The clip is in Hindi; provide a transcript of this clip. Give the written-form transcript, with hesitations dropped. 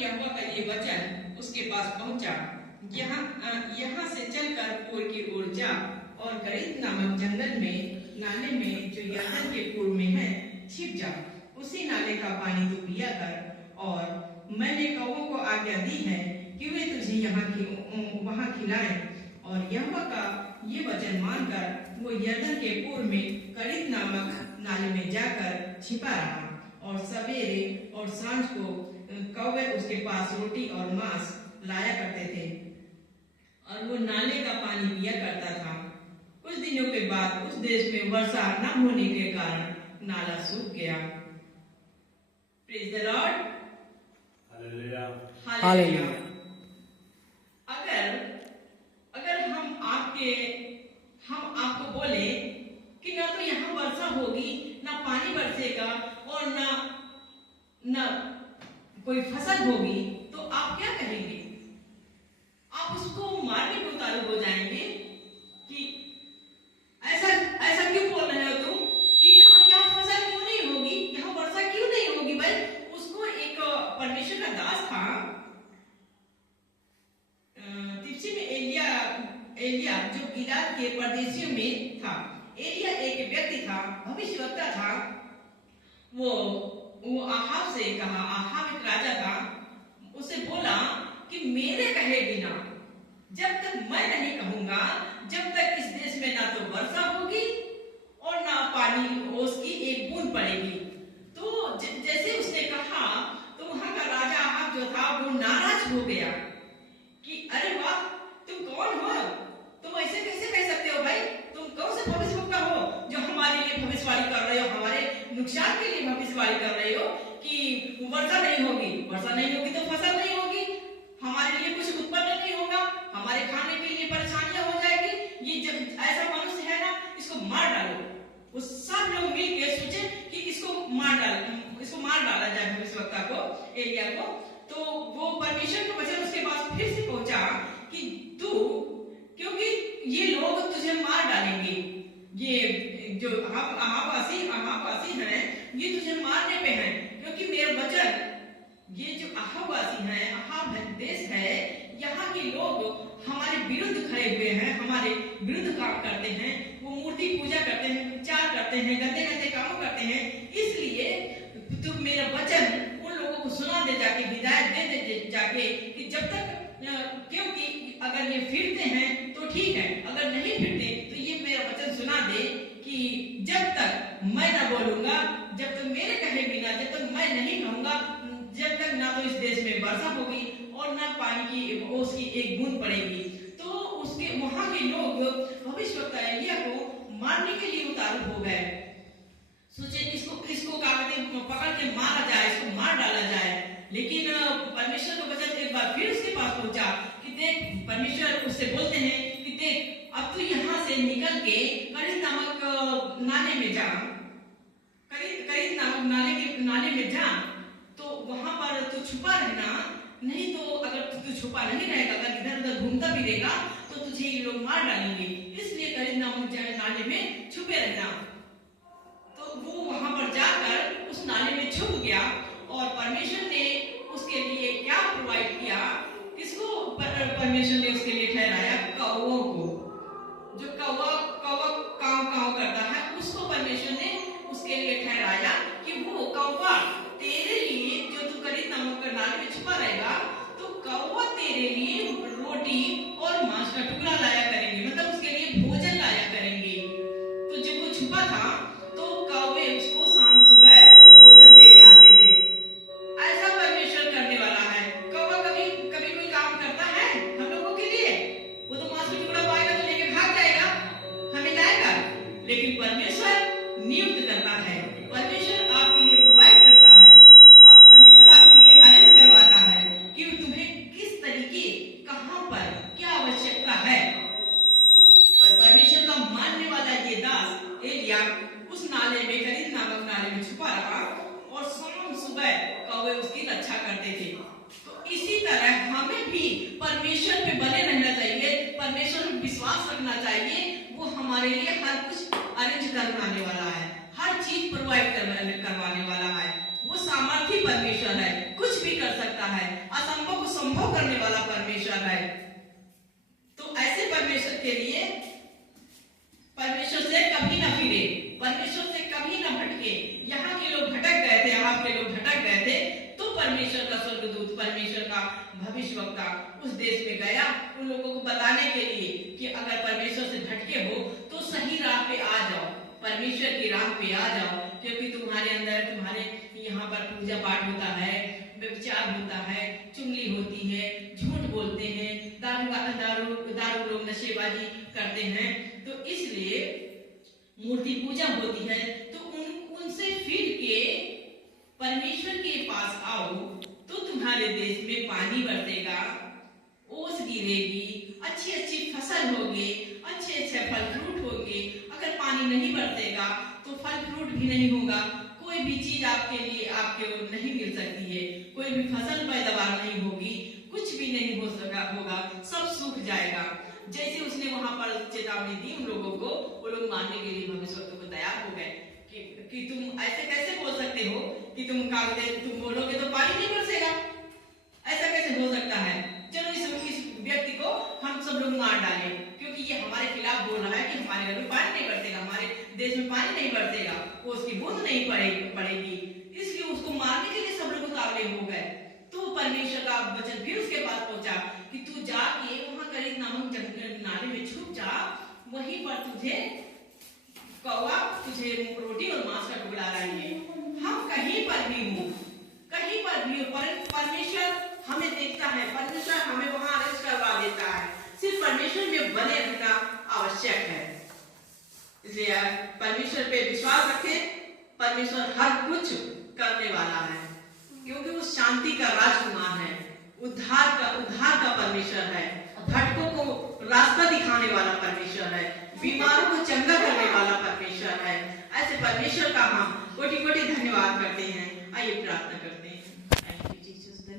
यहोवा का ये वचन उसके पास पहुंचा, यहाँ से चलकर पूर्व की ओर जा और करीत नामक जंगल में नाले में जो यरदन के पूर्व में है छिप जा। उसी नाले का पानी तू पिया कर, और मैंने कौवों को आज्ञा दी है कि वे तुझे वहां खिलाएं। और यहोवा का ये वचन मानकर वो यरदन के पूर्व में करीत नामक नाले में जाकर छिपा रहा, और सवेरे और सांझ को कौवे उसके पास रोटी और मांस लाया करते थे, और वो नाले का पानी पिया करता था। कुछ दिनों के बाद उस देश में वर्षा न होने के कारण नाला सूख गया। Praise the Lord, hallelujah, hallelujah. अगर हम आपको बोले कि ना तो यहाँ वर्षा होगी, ना पानी बरसेगा, और ना कोई फसल होगी, तो आप क्या कहेंगे? आप उसको मारने को उतारू हो जाएंगे कि ऐसा क्यों बोल रहे हो तुम कि यहाँ फसल क्यों नहीं होगी, यहाँ वर्षा क्यों नहीं होगी? भाई, उसको एक परमेश्वर का दास था, तिरछी में एलिया जो गिलाद के परदेशियों में था। एलिया एक व्यक्ति था, भविष्यवक्ता था। वो आहाब से कहा, आहाब एक राजा था, उसे बोला कि मेरे कहे बिना जब तक मैं नहीं कहूंगा, जब तक इस देश में ना तो वर्षा होगी और ना पानी उसकी एक बूंद पड़ेगी। तो जैसे उसने कहा, तो वहां का राजा आहाब जो था वो नाराज हो गया कि अरे वाह, तुम कौन हो? तुम ऐसे कैसे कह सकते हो? भाई, तुम कौन से भविष्यवक्ता हो जो हमारे लिए भविष्यवाणी कर रहे हो, हमारे नुकसान के लिए भविष्यवाणी कर रहे हो कि वर्षा नहीं होगी। वर्षा नहीं होगी तो फसल नहीं होगी, हमारे लिए कुछ उत्पन्न नहीं होगा, हमारे खाने के लिए परेशानियां हो जाएगी। ये जब ऐसा मनुष्य है ना, इसको मार डालो। वो सब लोग मिलकर सोचे कि इसको मार डाला जाए भविष्यवक्ता को, एलिया को। तो वो परमेश्वर का वचन उसके पास फिर से पहुंचा कि तू, क्योंकि ये लोग तुझे मार डालेंगे, ये जो आहावासी हैं, ये तुझे मारने पे हैं, क्योंकि मेरा वचन, ये जो आहावासी हैं, आहाब देश है, यहाँ के लोग हमारे विरुद्ध खड़े हुए हैं, हमारे विरुद्ध काम करते हैं, वो मूर्ति पूजा करते हैं, विचार करते हैं, गंदे गंदे काम करते हैं। इसलिए तू मेरा वचन उन लोगों को सुना दे, जाके हिदायत दे जाके कि जब तक, क्योंकि अगर ये फिरते हैं तो ठीक है, अगर नहीं फिरते तो ये मेरा वचन सुना दे कि जब तक मैं ना बोलूंगा, जब तक मेरे कहे बिना, जब तक मैं नहीं कहूंगा, जब तक ना तो इस देश में वर्षा होगी और ना पानी की उसकी एक बूंद पड़ेगी। तो उसके वहां के लोग भविष्यवक्ता एलिया को मारने के लिए उतारू हो गए। सोचे इसको पकड़ के मारा जाए, इसको मार डाला जाए। लेकिन परमेश्वर का वचन एक बार फिर उसके पास पहुंचा कि देख, परमेश्वर उससे बोलते हैं कि देख, अब तू यहाँ से निकल के करीत नामक नाले में जा, करीत नामक नाले में जा, तो वहां पर तू छुपा रहना। नहीं तो अगर तू छुपा नहीं रहेगा, अगर इधर उधर घूमता भी रहेगा, तो तुझे ये लोग मार डालेंगे। इसलिए करीत नामक नाले में छुपे रहना। तो वो वहां पर जाकर उस नाले में छुप गया, और परमेश्वर ने उसके लिए क्या प्रोवाइड किया? किसको परमेश्वर ने उसके लिए ठहराया? कौवों को। जो कौवा काव करता है, उसको परमेश्वर ने उसके लिए ठहराया कि वो कौवा तेरे लिए, जो तू करीत नामक नाले में छुपा रहेगा, तो कौवा तेरे लिए रोटी और मांस का टुकड़ा लाया करेंगे, मतलब उसके लिए भोजन लाया करेंगे। तो जब वो छुपा था, तो कौवे उसको शाम सुबह भोजन देने आते थे। ऐसा परमेश्वर करने वाला है। कौवा कभी कोई काम करता है हम लोगों के लिए? वो तो मांस का टुकड़ा पाएगा तो लेके भाग जाएगा, हमें लाएगा। लेकिन परमेश्वर नियुक्त करता है, परमेश्वर आपके लिए प्रोवाइड करता है, परमेश्वर आपके लिए अरेंज करवाता है कि तुम्हें किस तरीके, कहां पर क्या आवश्यकता है। और परमेश्वर का मानने वाला ये दास एलिया उस नाले में, करीत नामक नाले में छुपा रहा, और शाम सुबह कौवे उसकी रक्षा करते थे। तो इसी तरह हमें भी परमेश्वर पे बने रहना चाहिए, परमेश्वर पर विश्वास रखना चाहिए। वो हमारे लिए हर कुछ अरेंज करवाने वाला है, हर चीज प्रोवाइड करवाने वाला है। वो सामर्थी परमेश्वर है, कुछ भी कर सकता है, असंभव को संभव करने वाला परमेश्वर है। तो ऐसे परमेश्वर के लिए परमेश्वर से कभी ना फिरे, परमेश्वर से कभी ना भटके। यहाँ के लोग भटक गए थे, यहाँ के लोग भटक गए थे, तो परमेश्वर का स्वर्गदूत, परमेश्वर का भविष्यवक्ता उस देश में गया उन लोगों को बताने के लिए कि अगर परमेश्वर से भटके हो तो सही राह पे आ जाओ, परमेश्वर की राह पे आ जाओ, क्योंकि तुम्हारे अंदर, तुम्हारे यहाँ पर पूजा पाठ होता है, व्यभिचार होता है, चुगली होती है, झूठ बोलते हैं, दारू लोग नशेबाजी करते हैं, तो इसलिए मूर्ति पूजा होती है। तो उनसे फिर के परमेश्वर के पास आओ तो तुम्हारे देश में पानी बरसेगा, ओस गिरेगी, अच्छी अच्छी फसल होगी, अच्छे अच्छे फल फ्रूट होंगे। अगर पानी नहीं बरसेगा तो फल फ्रूट भी नहीं होगा, कोई भी चीज आपके लिए आपके नहीं मिल सकती है, कोई भी फसल पैदावार नहीं होगी, कुछ भी नहीं हो सका होगा, सब सूख जाएगा। जैसे उसने वहां पर चेतावनी दी उन लोगों को, वो लोग मानने के लिए भविष्यवक्ता को तैयार हो गए कि तुम ऐसे कैसे बोल सकते हो कि तुम बोलोगे तो पानी नहीं बरसेगा, ऐसा कैसे हो सकता है? चलो इस व्यक्ति को हम सब लोग मार डालें, क्योंकि ये हमारे खिलाफ बोल रहा है कि हमारे घर में पानी नहीं बरसेगा, हमारे देश में पानी नहीं बरसेगा, वो उसकी बूंद नहीं पड़ेगी, इसलिए उसको मारने के लिए सब लोग उतावले हो गए। तो परमेश्वर का वचन फिर उसके पास पहुंचा कि तू जाके वहां करीब नामक नाले में छुप जा, वहीं पर तुझे कौवा तुझे रोटी और मांस का टुकड़ा लाएंगे। हम कहीं पर भी हो, कहीं पर भी हो, परमेश्वर हमें देखता है, परमेश्वर हमें वहां अरेस्ट करवा देता है, सिर्फ परमेश्वर में बने रहना आवश्यक है। इसलिए परमेश्वर पे विश्वास रखें, परमेश्वर हर कुछ करने वाला है, क्योंकि वो शांति का राजकुमार है, उद्धार का परमेश्वर है, भटकों को रास्ता दिखाने वाला परमेश्वर है, बीमारों को चंगा करने वाला परमेश्वर है। ऐसे परमेश्वर का हम कोटि कोटि धन्यवाद करते हैं। आइए प्रार्थना करते हैं।